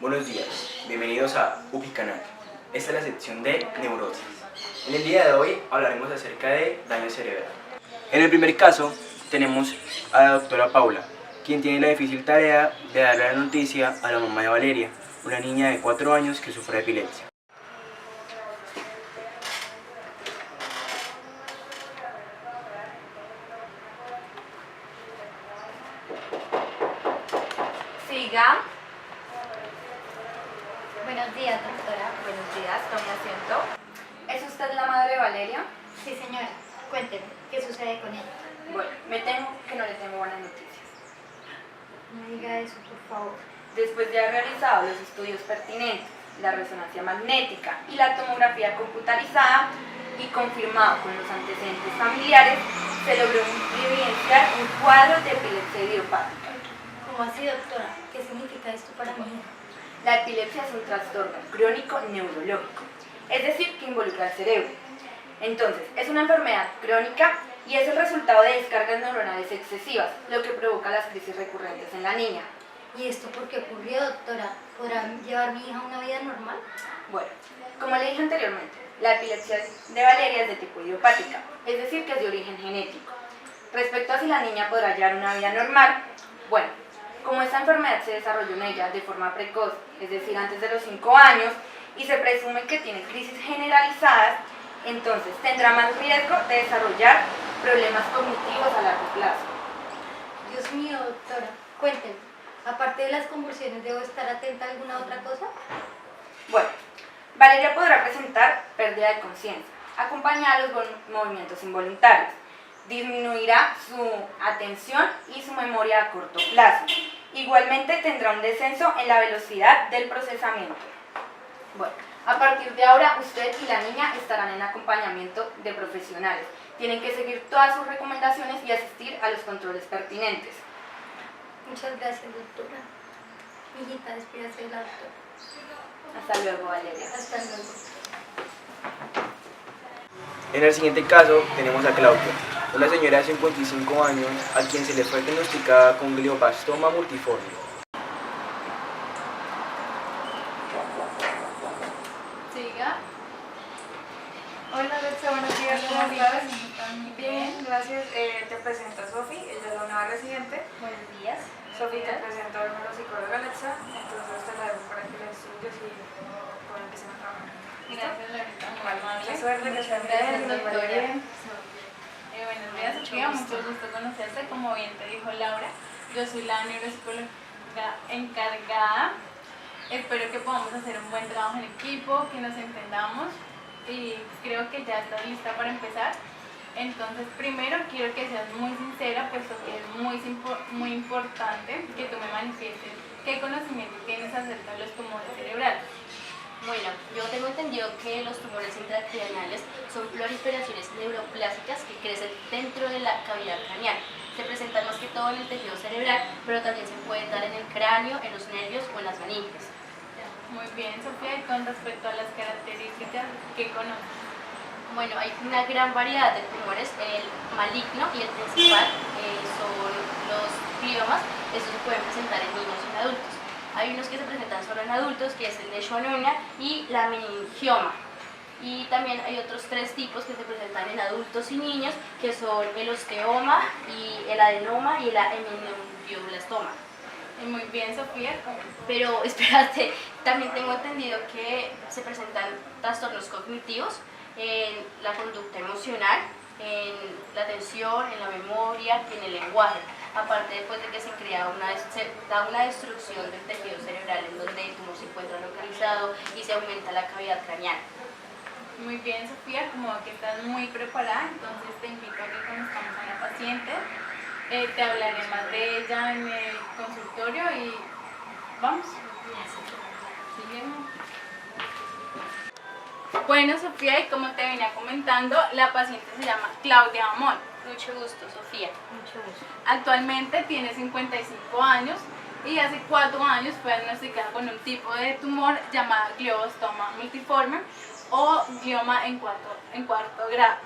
Buenos días, bienvenidos a UPI Canal. Esta es la sección de neurosis. En el día de hoy hablaremos acerca de daño cerebral. En el primer caso tenemos a la doctora Paula, quien tiene la difícil tarea de darle la noticia a la mamá de Valeria, una niña de 4 años que sufre de epilepsia. Siga. Buenos días, doctora. Buenos días, tome asiento. ¿Es usted la madre de Valeria? Sí, señora. Cuénteme, ¿qué sucede con ella? Bueno, me temo que no le tengo buenas noticias. No diga eso, por favor. Después de haber realizado los estudios pertinentes, la resonancia magnética y la tomografía computarizada y confirmado con los antecedentes familiares, se logró evidenciar un cuadro de epilepsia idiopática. ¿Cómo así, doctora? ¿Qué significa esto para mí? La epilepsia es un trastorno crónico neurológico, es decir, que involucra el cerebro. Entonces, es una enfermedad crónica y es el resultado de descargas neuronales excesivas, lo que provoca las crisis recurrentes en la niña. ¿Y esto por qué ocurrió, doctora? ¿Podrá llevar mi hija una vida normal? Bueno, como le dije anteriormente, la epilepsia de Valeria es de tipo idiopática, es decir, que es de origen genético. Respecto a si la niña podrá llevar una vida normal, bueno, como esta enfermedad se desarrolló en ella de forma precoz, es decir, antes de los 5 años, y se presume que tiene crisis generalizadas, entonces tendrá más riesgo de desarrollar problemas cognitivos a largo plazo. Dios mío, doctora, cuénteme. Aparte de las convulsiones, ¿debo estar atenta a alguna otra cosa? Bueno, Valeria podrá presentar pérdida de conciencia, acompañada de los movimientos involuntarios. Disminuirá su atención y su memoria a corto plazo. Igualmente tendrá un descenso en la velocidad del procesamiento. Bueno, a partir de ahora usted y la niña estarán en acompañamiento de profesionales. Tienen que seguir todas sus recomendaciones y asistir a los controles pertinentes. Muchas gracias, doctora. Hijita, despídase de la doctora. Hasta luego, Valeria. Hasta luego. En el siguiente caso tenemos a Claudia, una señora de 55 años a quien se le fue diagnosticada con glioblastoma multiforme. Siga. Hola Alexa, buenos días, ¿cómo estás? Bien, gracias. Te presento a Sofi, ella es la nueva residente. Buenos días. Sofi, te presento a la neuropsicóloga Alexa, entonces te la dejo para que la estudies y puedan empezar a trabajar. Gracias, Lorita, muy Vale, amable. mucha suerte, que Muchas estén gracias, bien, que doctora. vaya bien. Buenos días, Sofía, mucho gusto conocerte. Como bien te dijo Laura, yo soy la neuropsicóloga encargada. Espero que podamos hacer un buen trabajo en equipo, que nos entendamos y creo que ya estás lista para empezar. Entonces, primero quiero que seas muy sincera, puesto que es muy importante que tú me manifiestes qué conocimiento tienes acerca de los tumores cerebrales. Bueno, yo tengo entendido que los tumores intracraneales son proliferaciones neuroplásticas que crecen dentro de la cavidad craneal. Se presentan más que todo en el tejido cerebral, pero también se pueden dar en el cráneo, en los nervios o en las faringes. Muy bien, Sofía, y con respecto a las características, ¿qué conoces? Bueno, hay una gran variedad de tumores. El maligno y el principal son los gliomas. Estos se pueden presentar en niños y en adultos. Hay unos que se presentan solo en adultos, que es el de Schwannonia y la meningioma. Y también hay otros 3 tipos que se presentan en adultos y niños, que son el osteoma, y el adenoma y el hemanangioblastoma. Muy bien, Sofía. Pero espérate, también tengo entendido que se presentan trastornos cognitivos en la conducta emocional, en la atención, en la memoria y en el lenguaje. Aparte después de que se da una destrucción del tejido cerebral en donde el tumor se encuentra localizado y se aumenta la cavidad craneal. Muy bien, Sofía, como que estás muy preparada, entonces te invito a que conozcamos a la paciente. Te hablaré más de ella en el consultorio y vamos. Seguimos. Bueno, Sofía, y como te venía comentando, la paciente se llama Claudia Amón. Mucho gusto, Sofía. Mucho gusto. Actualmente tiene 55 años y hace 4 años fue diagnosticada con un tipo de tumor llamado glioblastoma multiforme o glioma en cuarto grado.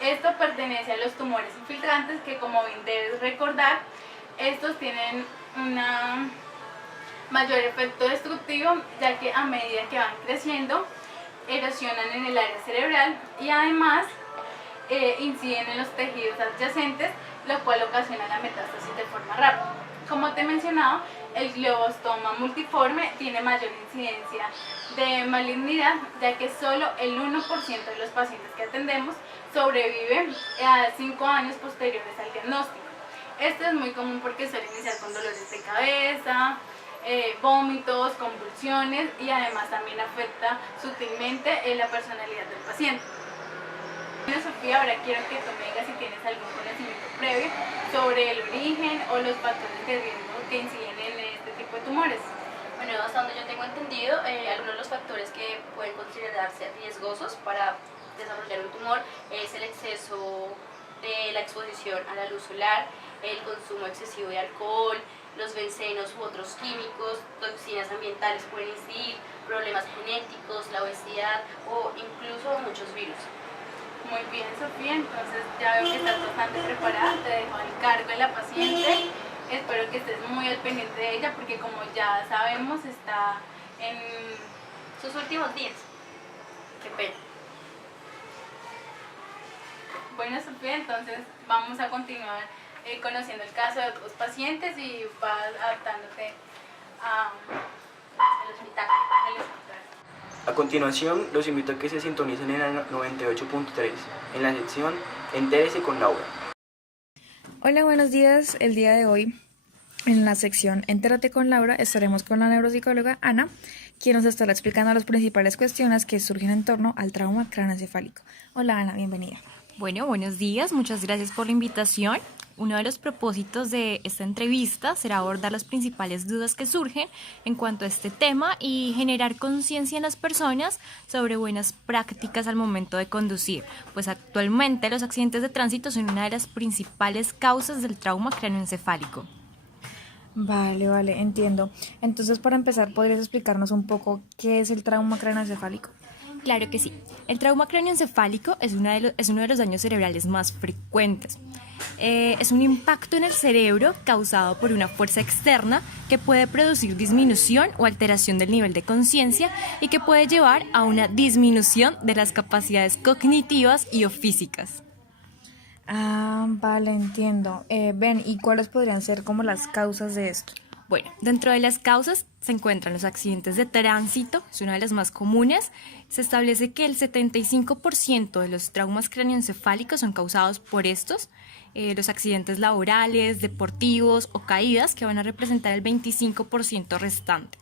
Esto pertenece a los tumores infiltrantes que, como bien debes recordar, estos tienen mayor efecto destructivo, ya que a medida que van creciendo erosionan en el área cerebral y además inciden en los tejidos adyacentes, lo cual ocasiona la metástasis de forma rápida. Como te mencionaba, el glioblastoma multiforme tiene mayor incidencia de malignidad, ya que solo el 1% de los pacientes que atendemos sobreviven a 5 años posteriores al diagnóstico. Esto es muy común porque suele iniciar con dolores de cabeza, vómitos, convulsiones y además también afecta sutilmente la personalidad del paciente. Bueno, Sofía, ahora quiero que tú me digas si tienes algún conocimiento previo sobre el origen o los factores de riesgo que inciden en este tipo de tumores. Bueno, hasta donde yo tengo entendido, algunos de los factores que pueden considerarse riesgosos para desarrollar un tumor es el exceso de la exposición a la luz solar, el consumo excesivo de alcohol, los bencenos u otros químicos, toxinas ambientales pueden incidir, problemas genéticos, la obesidad o incluso muchos virus. Muy bien, Sofía, entonces ya veo que estás bastante preparada, te dejo al cargo de la paciente. Espero que estés muy al pendiente de ella porque como ya sabemos está en Sus últimos días. Qué pena. Bueno, Sofía, entonces vamos a continuar conociendo el caso de otros pacientes y vas adaptándote El hospital. al hospital. A continuación, los invito a que se sintonicen en el 98.3, en la sección Entérese con Laura. Hola, buenos días. El día de hoy, en la sección Entérate con Laura, estaremos con la neuropsicóloga Ana, quien nos estará explicando las principales cuestiones que surgen en torno al trauma craneoencefálico. Hola, Ana, bienvenida. Bueno, buenos días, muchas gracias por la invitación. Uno de los propósitos de esta entrevista será abordar las principales dudas que surgen en cuanto a este tema y generar conciencia en las personas sobre buenas prácticas al momento de conducir, pues actualmente los accidentes de tránsito son una de las principales causas del trauma craneoencefálico. Vale, entiendo. Entonces, para empezar, ¿podrías explicarnos un poco qué es el trauma craneoencefálico? Claro que sí. El trauma craneoencefálico es uno de los daños cerebrales más frecuentes. Es un impacto en el cerebro causado por una fuerza externa que puede producir disminución o alteración del nivel de conciencia y que puede llevar a una disminución de las capacidades cognitivas y o físicas. Vale, entiendo. ¿Y cuáles podrían ser como las causas de esto? Bueno, dentro de las causas se encuentran los accidentes de tránsito, es una de las más comunes. Se establece que el 75% de los traumas craneoencefálicos son causados por estos. Los accidentes laborales, deportivos o caídas, que van a representar el 25% restante.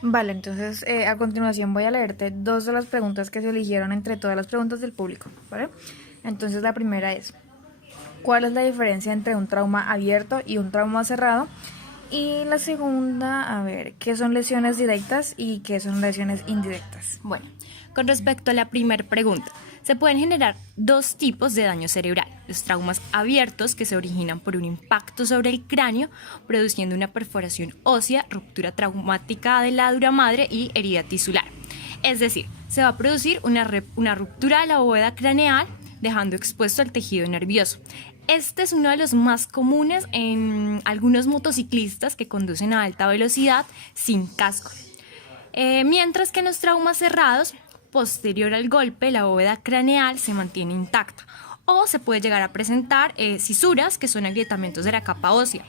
Vale, entonces a continuación voy a leerte dos de las preguntas que se eligieron entre todas las preguntas del público, ¿vale? Entonces la primera es, ¿cuál es la diferencia entre un trauma abierto y un trauma cerrado? Y la segunda, ¿qué son lesiones directas y qué son lesiones indirectas? Bueno, con respecto a la primera pregunta, se pueden generar dos tipos de daño cerebral. Los traumas abiertos, que se originan por un impacto sobre el cráneo, produciendo una perforación ósea, ruptura traumática de la dura madre y herida tisular. Es decir, se va a producir una ruptura de la bóveda craneal, dejando expuesto el tejido nervioso. Este es uno de los más comunes en algunos motociclistas que conducen a alta velocidad sin casco. Mientras que en los traumas cerrados, posterior al golpe, la bóveda craneal se mantiene intacta o se puede llegar a presentar cisuras, que son agrietamientos de la capa ósea,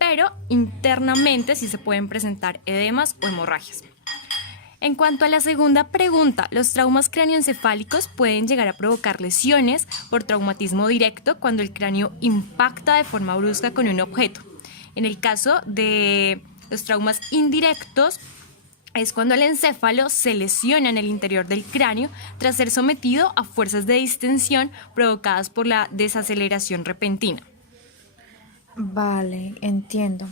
pero internamente sí se pueden presentar edemas o hemorragias. En cuanto a la segunda pregunta, los traumas craneoencefálicos pueden llegar a provocar lesiones por traumatismo directo cuando el cráneo impacta de forma brusca con un objeto. En el caso de los traumas indirectos, es cuando el encéfalo se lesiona en el interior del cráneo tras ser sometido a fuerzas de distensión provocadas por la desaceleración repentina. Vale, entiendo.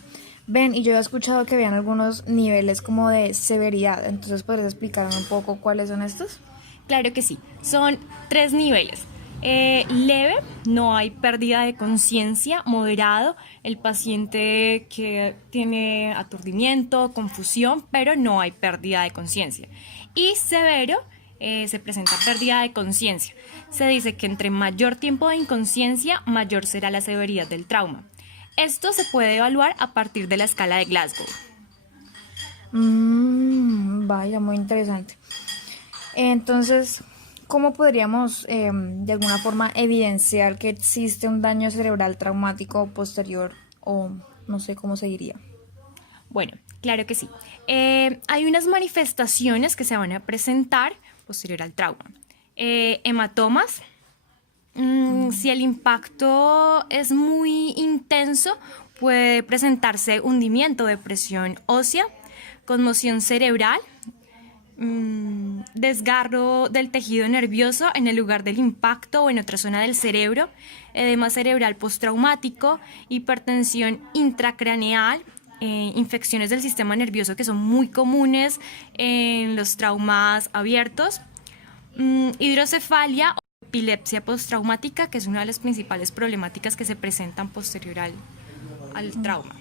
Y yo he escuchado que habían algunos niveles como de severidad, entonces ¿podrías explicarme un poco cuáles son estos? Claro que sí, son 3 niveles. Leve, no hay pérdida de conciencia. Moderado, el paciente que tiene aturdimiento, confusión, pero no hay pérdida de conciencia. Y severo, se presenta pérdida de conciencia. Se dice que entre mayor tiempo de inconsciencia, mayor será la severidad del trauma. Esto se puede evaluar a partir de la escala de Glasgow. Vaya, muy interesante. Entonces, ¿cómo podríamos de alguna forma evidenciar que existe un daño cerebral traumático posterior o no sé cómo se diría? Bueno, claro que sí. Hay unas manifestaciones que se van a presentar posterior al trauma. Hematomas. Si el impacto es muy intenso, puede presentarse hundimiento, depresión ósea, conmoción cerebral, desgarro del tejido nervioso en el lugar del impacto o en otra zona del cerebro, edema cerebral postraumático, hipertensión intracraneal, infecciones del sistema nervioso que son muy comunes en los traumas abiertos, hidrocefalia o epilepsia postraumática, que es una de las principales problemáticas que se presentan posterior al trauma.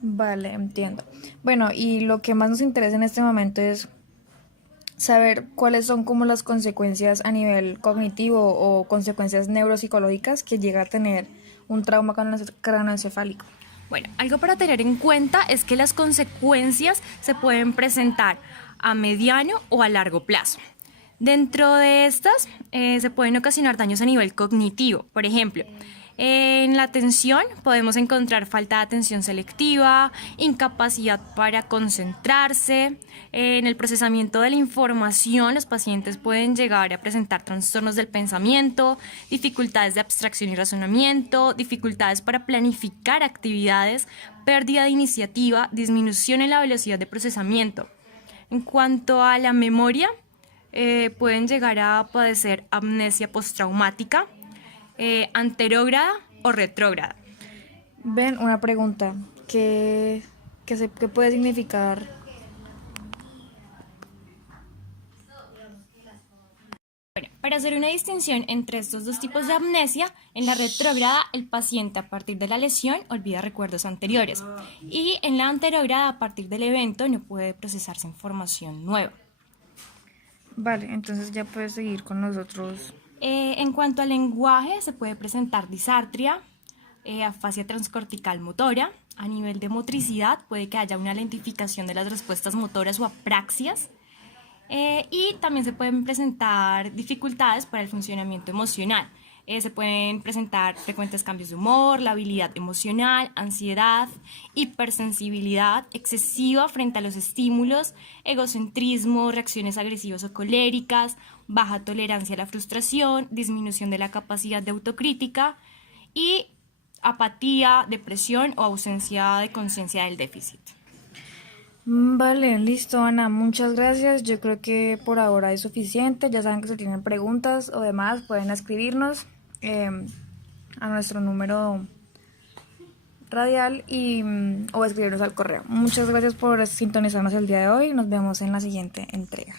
Vale, entiendo. Bueno, y lo que más nos interesa en este momento es saber cuáles son como las consecuencias a nivel cognitivo o consecuencias neuropsicológicas que llega a tener un trauma craneoencefálico. Bueno, algo para tener en cuenta es que las consecuencias se pueden presentar a mediano o a largo plazo. Dentro de estas se pueden ocasionar daños a nivel cognitivo. Por ejemplo, en la atención podemos encontrar falta de atención selectiva, incapacidad para concentrarse. En el procesamiento de la información, los pacientes pueden llegar a presentar trastornos del pensamiento, dificultades de abstracción y razonamiento, dificultades para planificar actividades, pérdida de iniciativa, disminución en la velocidad de procesamiento. En cuanto a la memoria, pueden llegar a padecer amnesia postraumática, anterógrada o retrógrada. Ven, una pregunta, ¿qué puede significar? Bueno, para hacer una distinción entre estos dos tipos de amnesia, en la retrógrada el paciente a partir de la lesión olvida recuerdos anteriores y en la anterógrada a partir del evento no puede procesarse información nueva. Vale, entonces ya puedes seguir con los otros. En cuanto al lenguaje, se puede presentar disartria, afasia transcortical motora. A nivel de motricidad, puede que haya una lentificación de las respuestas motoras o apraxias. Y también se pueden presentar dificultades para el funcionamiento emocional. Se pueden presentar frecuentes cambios de humor, labilidad emocional, ansiedad, hipersensibilidad excesiva frente a los estímulos, egocentrismo, reacciones agresivas o coléricas, baja tolerancia a la frustración, disminución de la capacidad de autocrítica y apatía, depresión o ausencia de conciencia del déficit. Vale, listo, Ana, muchas gracias. Yo creo que por ahora es suficiente. Ya saben que si tienen preguntas o demás pueden escribirnos a nuestro número radial o escribirnos al correo. Muchas gracias por sintonizarnos el día de hoy. Nos vemos en la siguiente entrega.